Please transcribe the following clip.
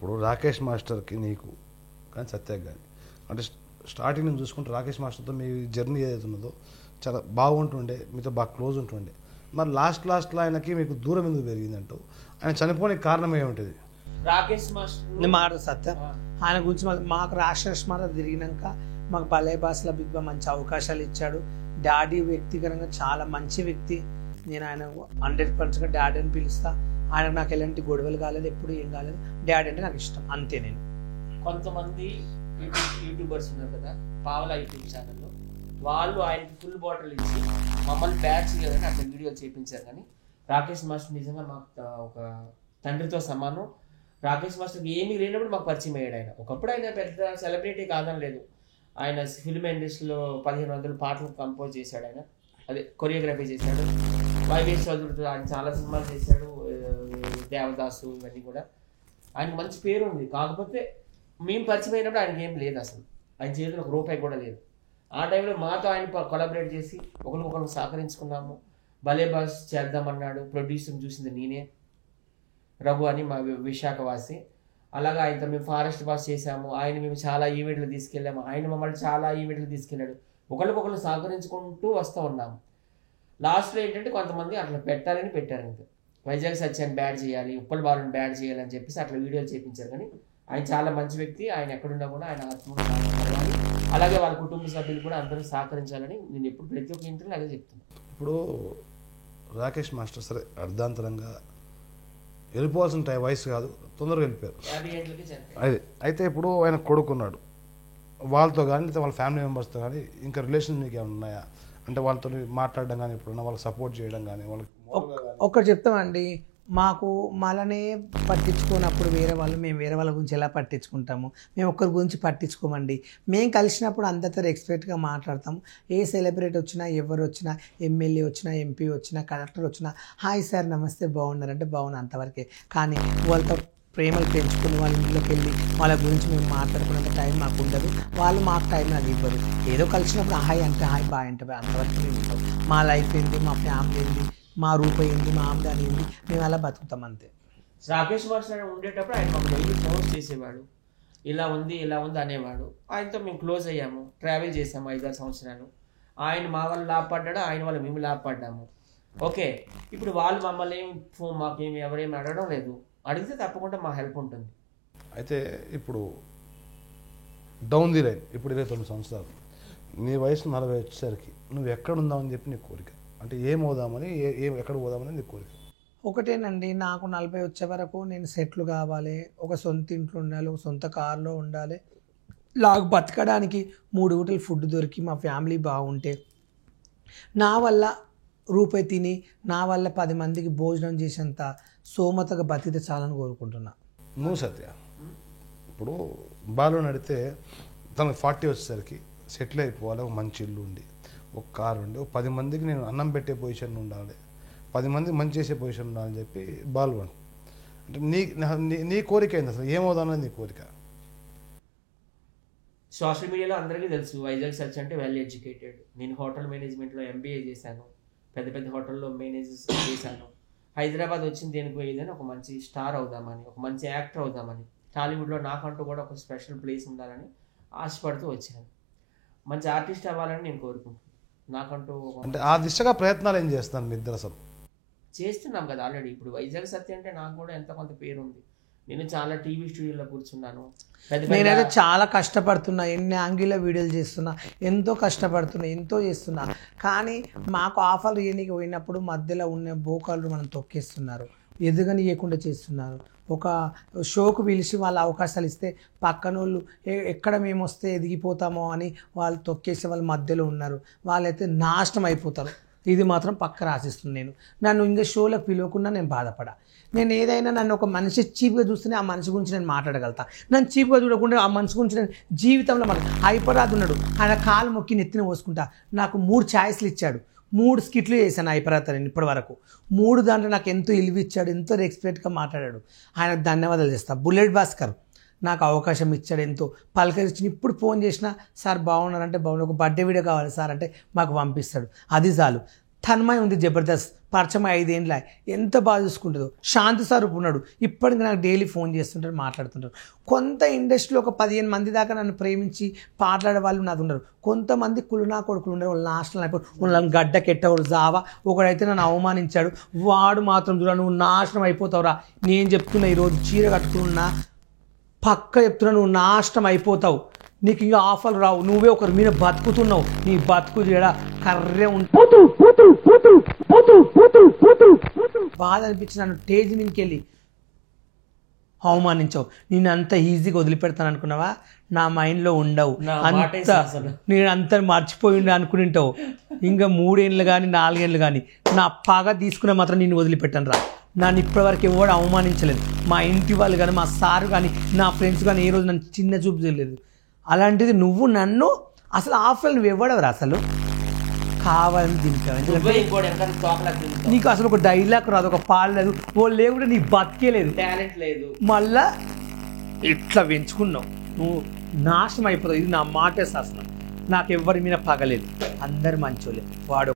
ఇప్పుడు రాకేష్ మాస్టర్కి నీకు కానీ సత్యకి కానీ అంటే స్టార్టింగ్ నుంచి చూసుకుంటే రాకేష్ మాస్టర్తో మీ జర్నీ ఏదైతే ఉన్నదో చాలా బాగుంటుండే, మీతో బాగా క్లోజ్ ఉంటుండే. మరి లాస్ట్లో ఆయనకి మీకు దూరం ఎందుకు పెరిగిందంటూ ఆయన చనిపోనికి కారణం ఏముంటుంది? రాకేష్ మాస్టర్ మాట సత్యం ఆయన గురించి మాకు రాకేష్ మాస్టర్ తిరిగినాక మాకు భలే భాషలో బిగ్ బా మంచి అవకాశాలు ఇచ్చాడు. డాడీ వ్యక్తిగతంగా చాలా మంచి వ్యక్తి. నేను ఆయన 100% డాడీ అని పిలుస్తా. ఆయనకు నాకు ఎలాంటి గొడవలు కాలేదు, ఎప్పుడు ఏం కాలేదు. డాడీ అంటే నాకు ఇష్టం, అంతే. నేను కొంతమంది యూట్యూబర్స్ ఉన్నారు కదా, పావలా యూట్యూబ్ ఛానల్లో, వాళ్ళు ఆయనకి ఫుల్ బాటిల్ ఇచ్చి మమ్మల్ని బ్యాచ్ చేయాలని అట్లా వీడియోలు చేయించారు. కానీ రాకేష్ మాస్టర్ నిజంగా మాకు ఒక తండ్రితో సమానం. రాకేష్ మాస్టర్కి ఏమీ లేనప్పుడు మాకు పరిచయం అయ్యాడు. ఆయన ఒకప్పుడు ఆయన పెద్ద సెలబ్రిటీ కాదని లేదు. ఆయన ఫిల్మ్ ఇండస్ట్రీలో 1500 పాటలు కంపోజ్ చేశాడు. ఆయన అదే కొరియోగ్రఫీ చేశాడు. వైవేష్ చదువుతూ ఆయన చాలా సినిమాలు చేశాడు, దేవదాసు ఇవన్నీ కూడా. ఆయనకు మంచి పేరు ఉంది. కాకపోతే మేము పరిచయం అయినప్పుడు ఆయనకి ఏం లేదు, అసలు ఆయన చేతిలో ఒక రూపాయి కూడా లేదు. ఆ టైంలో మాతో ఆయన కొలాబరేట్ చేసి ఒకరికొకరు సహకరించుకున్నాము. భలే బాస్ చేద్దామన్నాడు. ప్రొడ్యూసర్ చూసింది నేనే, రఘు అని మా విశాఖవాసి. అలాగా ఆయనతో మేము ఫారెస్ట్ బాస్ చేశాము. ఆయన మేము చాలా ఈవెంట్లు తీసుకెళ్ళాము, ఆయన మమ్మల్ని చాలా ఈవెంట్లు తీసుకెళ్ళాడు. ఒకరికొకరు సహకరించుకుంటూ వస్తూ ఉన్నాము. లాస్ట్లో ఏంటంటే కొంతమంది అట్లా పెట్టాలని పెట్టారు. ఇంకా వైజాగ్ సత్యాన్ని బ్యాడ్ చేయాలి, ఉప్పల్ బాలుని బ్యాడ్ చేయాలని చెప్పేసి అట్లా వీడియోలు చేయించారు. కానీ ఆయన చాలా మంచి వ్యక్తి. ఆయన ఎక్కడున్నా కూడా ఆయన ఆత్మను సహకరించాలి, అలాగే వాళ్ళ కుటుంబ సభ్యులు కూడా అందరూ సహకరించాలని నేను ఎప్పుడు ప్రతి ఒక్క ఇంటర్వ్యూలో అదే చెప్తున్నాను. ఇప్పుడు రాకేష్ మాస్టర్ సరే అర్ధాంతరంగా వెళ్ళిపోవాల్సిన వయసు కాదు, తొందరగా వెళ్ళిపోయారు. 50 ఏళ్ళకి చనిపోయారు. అదే అయితే ఇప్పుడు ఆయన కొడుకున్నాడు, వాళ్ళతో కానీ లేదా వాళ్ళ ఫ్యామిలీ మెంబర్స్తో కానీ ఇంకా రిలేషన్స్ మీకు ఏమైనా ఉన్నాయా? అంటే వాళ్ళతో మాట్లాడడం కానీ, ఎప్పుడన్నా వాళ్ళకి సపోర్ట్ చేయడం కానీ, వాళ్ళకి ఒక్కటి చెప్తామండి, మాకు మననే పట్టించుకోనప్పుడు మేము వేరే వాళ్ళ గురించి ఎలా పట్టించుకుంటాము? మేము ఒక్కరి గురించి పట్టించుకోమండి. మేము కలిసినప్పుడు అందరితో రెస్పెక్ట్గా మాట్లాడతాం. ఏ సెలబ్రిటీ వచ్చినా, ఎవరు వచ్చినా, ఎమ్మెల్యే వచ్చినా, ఎంపీ వచ్చినా, కలెక్టర్ వచ్చినా, హాయ్ సార్ నమస్తే బాగున్నారంటే బాగున్నా, అంతవరకే. కానీ వాళ్ళతో ప్రేమలు పెంచుకుని వాళ్ళ ఇంట్లోకి వెళ్ళి వాళ్ళ గురించి మేము మాట్లాడుకునేంత టైం మాకు ఉండదు, వాళ్ళు మాకు టైం అది ఇవ్వరు. ఏదో కలిసినప్పుడు హాయ్ అంటే హాయ్, బాయ్ అంటే బాయ్, అంతవరకు మేము ఉంటాం. మా లైఫ్ ఏంది, మా ఫ్యామిలీ ఏంది, మా రూపాయి ఏంది, మా ఆమ్దాని ఏంది, మేము అలా బతుకుతాం అంతే. రాకేష్ మాస్టర్ ఉండేటప్పుడు ఆయన మాకు డైలీ ఫోన్స్ చేసేవాడు, ఇలా ఉంది అనేవాడు. ఆయనతో మేము క్లోజ్ అయ్యాము, ట్రావెల్ చేసాము 5-6 సంవత్సరాలు. ఆయన మా వాళ్ళు లాభపడ్డాడు, ఆయన వాళ్ళు మేము లాభపడ్డాము. ఓకే, ఇప్పుడు వాళ్ళు మమ్మల్ని మాకేమి ఎవరేమి అడగడం లేదు. అడిగితే తప్పకుండా మా హెల్ప్ ఉంటుంది. అయితే ఇప్పుడు డౌన్ ది లైన్ ఇప్పుడు 29 సంవత్సరాలు, నీ వయసు 40 వచ్చేసరికి నువ్వు ఎక్కడ ఉందామని చెప్పి నీ కోరిక, అంటే ఏమవుదామని, ఎక్కడ పోదామని నీ కోరిక? ఒకటేనండి, నాకు 40 వచ్చే వరకు నేను సెటిల్ కావాలి, ఒక సొంత ఇంట్లో ఉండాలి, ఒక సొంత కార్లో ఉండాలి, నాకు బతకడానికి 3 పూటలు ఫుడ్ దొరికి మా ఫ్యామిలీ బాగుంటే, నా వల్ల రూపాయి తిని నా వల్ల 10 మందికి భోజనం చేసేంత సోమతగా బతికితే చాలని కోరుకుంటున్నా. నువ్వు సత్య ఇప్పుడు బాలు నడితే తనకు 40 వచ్చేసరికి సెటిల్ అయిపోవాలి, ఒక మంచి ఇల్లు ఉండి, ఒక కారు ఉండి, ఒక 10 మందికి నేను అన్నం పెట్టే పొజిషన్ ఉండాలి, 10 మందికి మంచి చేసే పొజిషన్ ఉండాలని చెప్పి బాలు అంటే నీ కోరిక ఏంది అసలు? ఏమవుదామని నీ కోరిక? సోషల్ మీడియాలో అందరికీ తెలుసు వైజాగ్ సచ్ అంటే వెల్ ఎడ్యుకేటెడ్. నేను హోటల్ మేనేజ్మెంట్లో MBA చేశాను, పెద్ద పెద్ద హోటల్లో మేనేజర్స్ చేశాను. హైదరాబాద్ వచ్చింది దేనికి పోయేదని ఒక మంచి స్టార్ అవుదామని, ఒక మంచి యాక్టర్ అవుదామని, టాలీవుడ్లో నాకంటూ కూడా ఒక స్పెషల్ ప్లేస్ ఉండాలని ఆశపడుతూ వచ్చాను. మంచి ఆర్టిస్ట్ అవ్వాలని నేను కోరుకుంటున్నాను. నాకంటూ అంటే ఆ దిశగా ప్రయత్నాలు ఏం చేస్తాను మీ ఇద్దరు? అసలు చేస్తున్నాం కదా ఆల్రెడీ. ఇప్పుడు వైజాగ్ సత్య అంటే నాకు కూడా ఎంతో కొంత పేరు ఉంది. నేను చాలా టీవీ స్టూడియోలో కూర్చున్నాను, నేనైతే చాలా కష్టపడుతున్నా, ఎన్ని యాంగిల్లో వీడియోలు చేస్తున్నా, ఎంతో కష్టపడుతున్నా, ఎంతో చేస్తున్నా. కానీ మాకు ఆఫర్లు ఇవ్వడానికి పోయినప్పుడు మధ్యలో ఉన్న బోకాళ్ళు మనం తొక్కేస్తున్నారు, ఎదుగనియకుండా చేస్తున్నారు. ఒక షోకు పిలిచి వాళ్ళ అవకాశాలు ఇస్తే పక్కన వాళ్ళు ఎక్కడ మేము వస్తే ఎదిగిపోతామో అని వాళ్ళు తొక్కేసే వాళ్ళు మధ్యలో ఉన్నారు. వాళ్ళైతే నాశనం అయిపోతారు. ఇది మాత్రం పక్క రాసిస్తుంది. నన్ను ఇంకా షోలకు పిలవకుండా నేను బాధపడా. నేను ఏదైనా నన్ను ఒక మనిషి చీప్గా చూస్తేనే ఆ మనిషి గురించి నేను మాట్లాడగలుగుతా. నన్ను చీప్గా చూడకుండా ఆ మనిషి గురించి నేను జీవితంలో హైపరాద్ ఉన్నాడు, ఆయన కాలు మొక్కి నెత్తిన పోసుకుంటా. నాకు 3 ఛాయిస్లు ఇచ్చాడు, 3 స్కిట్లు చేశాను హైపరాద్ నేను ఇప్పటి వరకు. 3 దాంట్లో నాకు ఎంతో ఇల్లు ఇచ్చాడు, ఎంతో రెస్పెక్ట్గా మాట్లాడాడు. ఆయనకు ధన్యవాదాలు చేస్తా. బుల్లెట్ భాస్కర్ నాకు అవకాశం ఇచ్చాడు, ఎంతో పలకరించి. ఇప్పుడు ఫోన్ చేసినా సార్ బాగున్నారంటే బాగున్నారు, ఒక బర్త్డే వీడియో కావాలి సార్ అంటే మాకు పంపిస్తాడు, అది చాలు. తన్మయ ఉంది జబర్దస్త్ పరిచయం 5 ఏళ్ళ ఎంత బాగా చూసుకుంటుందో. శాంతి స్వరూప్ ఉన్నాడు, ఇప్పటికి నాకు డైలీ ఫోన్ చేస్తుంటారు, మాట్లాడుతుంటారు. కొంత ఇండస్ట్రీలో ఒక 15 మంది దాకా నన్ను ప్రేమించి మాట్లాడే వాళ్ళు నాది ఉన్నారు. కొంతమంది కులునా కొడుకులు ఉన్నారు, వాళ్ళు నాశనం అయిపోయి వాళ్ళని గడ్డకెట్టవాడు జావా. ఒకడైతే నన్ను అవమానించాడు, వాడు మాత్రం చూడ నువ్వు నాశనం అయిపోతావురా. నేను చెప్తున్నా, ఈరోజు చీర కట్టుకున్నా పక్క చెప్తున్నా, నువ్వు నాశనం అయిపోతావు, నీకు ఇంకా ఆఫర్లు రావు, నువ్వే ఒకరి మీద బతుకుతున్నావు, నీ బతుకు చేయడ కర్రే ఉంటుంది. బాధ అనిపించి నన్ను స్టేజ్ మీదకి వెళ్ళి అవమానించావు. నేను అంత ఈజీగా వదిలిపెడతాను అనుకున్నావా? నా మైండ్లో ఉండవు, అంత నేను అంత మర్చిపోయి అనుకుని ఉంటావు. ఇంకా 3 ఏళ్ళు కానీ 4 ఏళ్ళు కానీ నా పగ తీసుకున్న మాత్రం నేను వదిలిపెట్టాను రా. నన్ను ఇప్పటివరకు ఎవరు అవమానించలేదు, మా ఇంటి వాళ్ళు కానీ మా సారు కానీ నా ఫ్రెండ్స్ కానీ ఏ రోజు నన్ను చిన్న చూపు చేయలేదు. అలాంటిది నువ్వు నన్ను అసలు ఆఫ్టర్ నువ్వు ఇవ్వడవరా అసలు కావాలని తింటావు. ఎందుకంటే నీకు అసలు ఒక డైలాగ్ రాదు, ఒక పాలు లేదు, ఓ లేకుండా నీ బతికే లేదు, టాలెంట్ లేదు, మళ్ళా ఇట్లా పెంచుకున్నావు, నువ్వు నాశనం అయిపోతావు. ఇది నా మాటే శాసనం. నాకు ఎవరి మీద పగలేదు, అందరు మంచోలే. వాడు